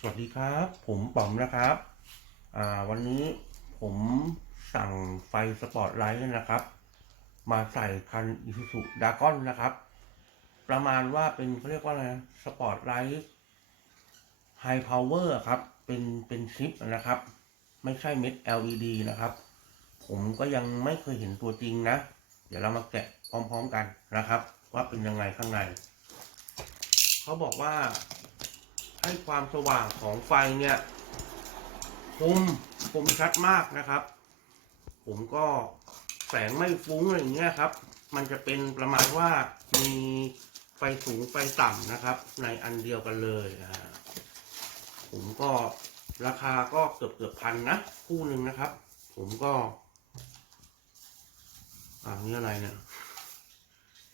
สวัสดีครับ ผมป๋อมนะครับวันนี้ผมสั่งไฟสปอตไลท์นะครับ มาใส่คันอิ u ู u ดากอนนะครับ ประมาณว่าเป็นเขาเรียกว่าอะไรสปอตไลท์ไฮพาวเวอร์ครับ เป็นเป็นชิปนะครับ ไม่ใช่เม็ด LED นะครับ ผมก็ยังไม่เคยเห็นตัวจริงนะ เดี๋ยวเรามาแกะพร้อมๆกันนะครับ ว่าเป็นยังไงข้างใน เขาบอกว่า ให้ความสว่างของไฟเนี่ยคมคมชัดมากนะครับ ผมก็แสงไม่ฟุ้งอะไรอย่างเงี้ยครับ มันจะเป็นประมาณว่ามีไฟสูงไฟต่ำนะครับ ในอันเดียวกันเลยอ่าผมก็ราคาก็เกือบเกือบพันนะคู่หนึ่งนะครับ ผมก็อ่านี่อะไรเนี่ย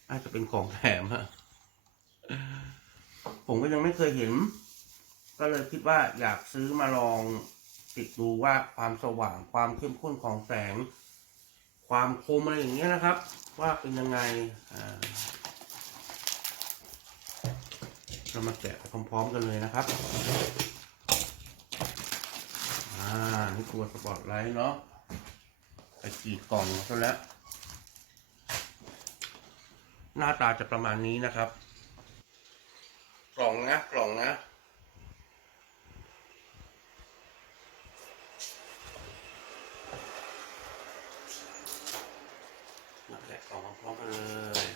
น่าจะเป็นของแถมฮะผมก็ยังไม่เคยเห็น ก็เลยคิดว่าอยากซื้อมาลองติดดูว่าความสว่างความเข้มข้นของแสง ความคมอะไรอย่างเงี้ยนะครับ ว่าเป็นยังไงเรามาแกะไปพร้อมๆกันเลยนะครับอ่านี่ตัวสปอตไลท์เนาะไปกรีดกล่องซะแล้ว หน้าตาจะประมาณนี้นะครับ กล่องนะกล่องนะ มาแกะกล่อง พร้อมๆกันเลย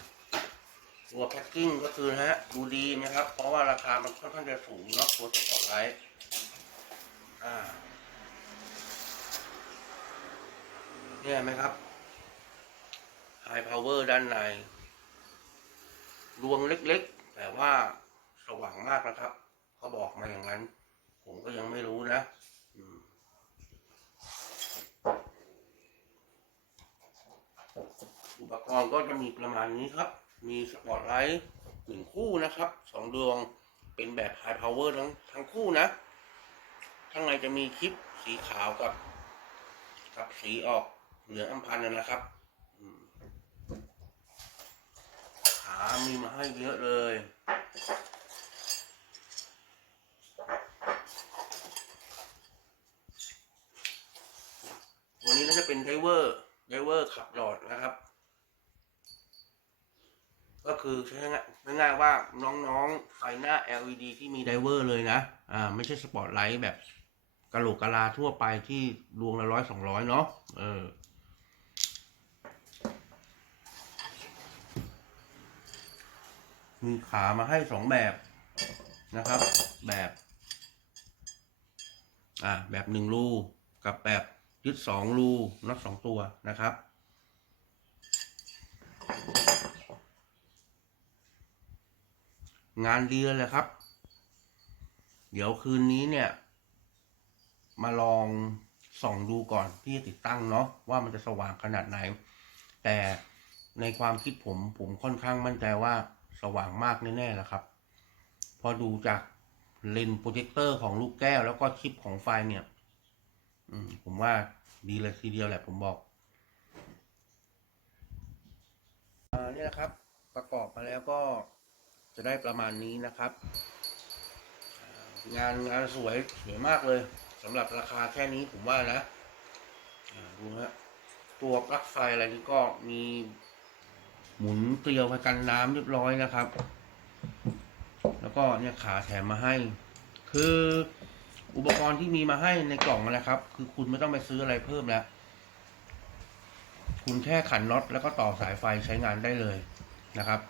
ตัวแพ็กกิ้งก็คือฮะดูดีนะครับ เพราะว่าราคามันค่อนข้างจะสูงเนาะตัวสปอร์ตไลท์อ่าเนี่ยไหมครับ High Power ด้านในดวงเล็กๆ แต่ว่าสว่างมากนะครับ เขาบอกมาอย่างนั้น ผมก็ยังไม่รู้นะ อุปกรณ์ก็จะมีประมาณนี้ครับ มีสปอตไลท์หนึ่งคู่นะครับสองดวงเป็นแบบ High Power ทั้งทั้งคู่นะ ข้างในจะมีคลิปสีขาวกับ กับสีออกเหลืองอัมพันนะครับอืมขามีมาให้เยอะเลยวันนี้น่าจะเป็นไดเวอร์ไดเวอร์ขับหลอดนะครับ ก็คือใช้ง่ายๆว่าน้องๆไฟหน้า LED ที่มีไดเวอร์เลยนะ อ่าไม่ใช่สปอตไลท์แบบกะโหลกกะลาทั่วไปที่ดวงละร้อยสองร้อยเนาะเออมีขามาให้สองแบบนะครับ แบบ อ่าแบบหนึ่งรูกับแบบยึดสองรูน็อตสองตัวนะครับ งานดีเลยครับ เดี๋ยวคืนนี้เนี่ย มาลองส่องดูก่อนที่จะติดตั้งเนาะว่ามันจะสว่างขนาดไหน แต่ในความคิดผมผมค่อนข้างมั่นใจว่าสว่างมากแน่ๆแล้วครับ พอดูจากเลนโปรเจคเตอร์ของลูกแก้ว แล้วก็ชิปของไฟเนี่ยผมว่าดีเลยทีเดียวแหละผมบอกอนี่แหละครับ ประกอบมาแล้วก็ จะได้ประมาณนี้นะครับ งานงานสวยสวยมากเลยสำหรับราคาแค่นี้ผมว่านะดูฮะตัวปลั๊กไฟอะไรนี่ก็มีหมุนเกลียวไปกันน้ำเรียบร้อยนะครับ แล้วก็เนี่ยขาแถมมาให้ คืออุปกรณ์ที่มีมาให้ในกล่องนะครับ คือคุณไม่ต้องไปซื้ออะไรเพิ่มแล้ว คุณแค่ขันน็อตแล้วก็ต่อสายไฟใช้งานได้เลยนะครับ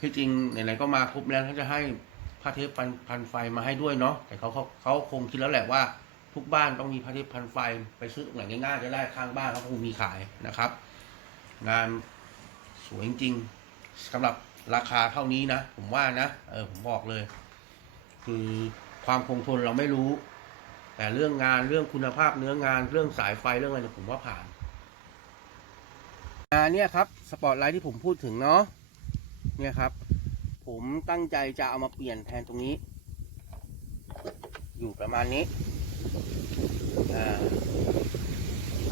ที่จริงไหนๆก็มาครบแล้วเขาจะให้ผ้าเทปพันพันไฟมาให้ด้วยเนาะแต่เขาเขาเขาคงคิดแล้วแหละว่าทุกบ้านต้องมีผ้าเทปพันไฟไปซื้อตรงไหนง่ายๆจะได้ข้างบ้านเขาคงมีขายนะครับ งานสวยจริงๆสำหรับราคาเท่านี้นะ ผมว่านะ เออผมบอกเลย คือความคงทนเราไม่รู้ แต่เรื่องงานเรื่องคุณภาพเนื้องานเรื่องสายไฟเรื่องอะไรเนี่ยผมว่าผ่านงานเนี่ยครับสปอตไลท์ที่ผมพูดถึงเนาะ เนี่ยครับ ผมตั้งใจจะเอามาเปลี่ยนแทนตรงนี้ อยู่ประมาณนี้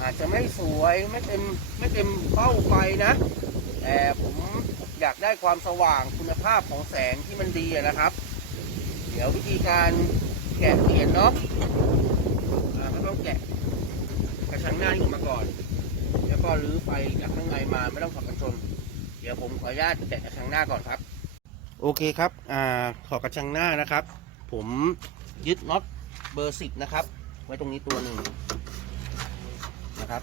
อาจจะไม่สวยไม่เต็มไม่เต็มเป้าไฟนะ แต่ผมอยากได้ความสว่างคุณภาพของแสงที่มันดีนะครับนดี๋ยววิธีการแกะเหรียญเนาะอ่าก็ต้องแกะกระชังหน้านี่มาก่อน แล้วก็รื้อไฟจากข้างในมาไม่ต้องถอดกันชน เดี๋ยวผมขออนุญาตแกะกระชังหน้าก่อนครับ โอเคครับอ่าถอกระชังหน้านะครับ ผมยึดน็อตเบอร์สิบนะครับ ไว้ตรงนี้ตัวหนึ่งนะครับ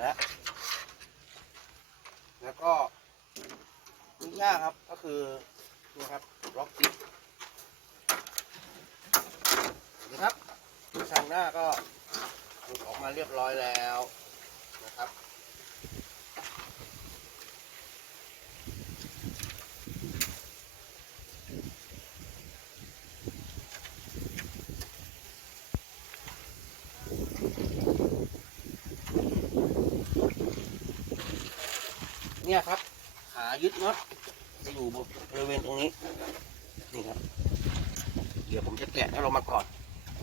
แล้วแล้วก็ที่ยากครับก็คือนี่ครับล็อกจิ๊กนะครับกระชังหน้าก็ ลุดออกมาเรียบร้อยแล้วนะครับ เนี่ยครับ ขายึดน็อตจะอยู่บริเวณตรงนี้ นี่ครับ เดี๋ยวผมจะแกะให้ลงมาก่อน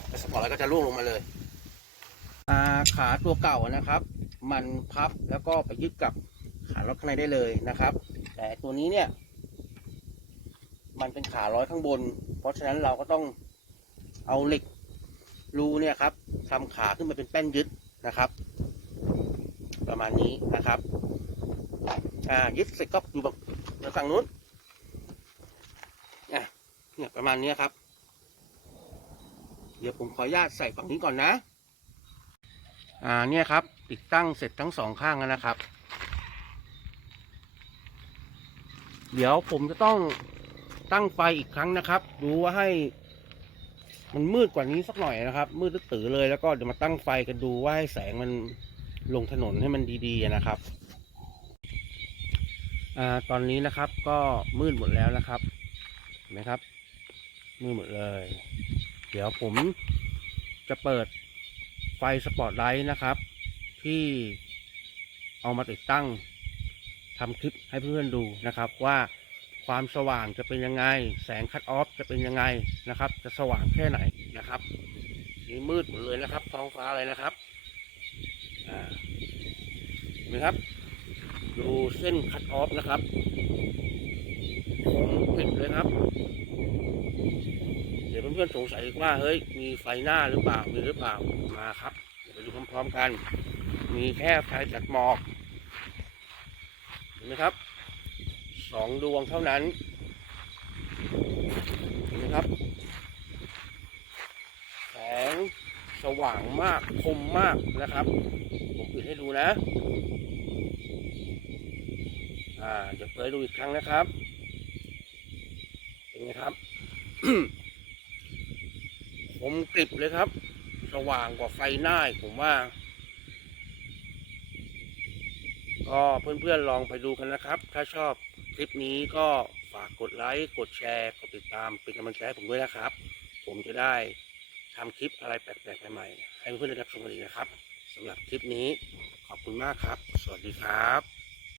แล้วสปอร์ตแล้วก็จะล่วงลงมาเลย ขาตัวเก่านะครับ มันพับแล้วก็ไปยึดกับขารถข้างในได้เลยนะครับ แต่ตัวนี้เนี่ย มันเป็นขาร้อยข้างบน เพราะฉะนั้นเราก็ต้องเอาเหล็กรูเนี่ยครับทำขาขึ้นมาเป็นแป้นยึดนะครับ ประมาณนี้นะครับอ่ายึดเสร็จก็อยู่แบบฝั่งนู้นอะเนี่ยประมาณนี้ครับ เดี๋ยวผมขออนุญาตใส่ฝั่งนี้ก่อนนะ อ่าเนี่ยครับ ติดตั้งเสร็จทั้งสองข้างแล้วนะครับ เดี๋ยวผมจะต้องตั้งไฟอีกครั้งนะครับ ดูว่าให้ มันมืดกว่านี้สักหน่อยนะครับ มืดตื้อเลยแล้วก็เดี๋ยวมาตั้งไฟกันดูว่าให้แสงมันลงถนนให้มันดีๆนะครับอ่าตอนนี้นะครับก็มืดหมดแล้วนะครับเห็นไหมครับ มืดหมดเลย เดี๋ยวผมจะเปิด ไฟสปอตไลท์นะครับ ที่เอามาติดตั้งทำคลิปให้เพื่อนๆดูนะครับว่าความสว่างจะเป็นยังไง แสงคัดออฟจะเป็นยังไงนะครับ จะสว่างแค่ไหนนะครับนี่มืดหมดเลยนะครับ ท้องฟ้าเลยนะครับเห็นไหมครับ ดูเส้นคัดออฟนะครับคมปิดเลยครับ เดี๋ยวเพื่อนๆสงสัยว่าเฮ้ยมีไฟหน้าหรือเปล่ามีหรือเปล่ามาครับ พร้อมๆกัน มีแค่ไฟจัดหมอกเห็นไหมครับสองดวงเท่านั้นเห็นไหมครับแสงสว่างมากคมมากนะครับ ผมปิดให้ดูนะ อ่าจะเปิดดูอีกครั้งนะครับเป็นไงครับ ผมกริบเลยครับ สว่างกว่าไฟหน้าผมว่า ก็เพื่อนๆลองไปดูกันนะครับ ถ้าชอบคลิปนี้ก็ฝากกดไลค์ กดแชร์ กดติดตามเป็นกำลังใจให้ผมด้วยนะครับ ผมจะได้ทำคลิปอะไรแปลกๆใหม่ๆให้เพื่อนๆได้รับชมกันอีกนะครับสำหรับคลิปนี้ขอบคุณมากครับ สวัสดีครับ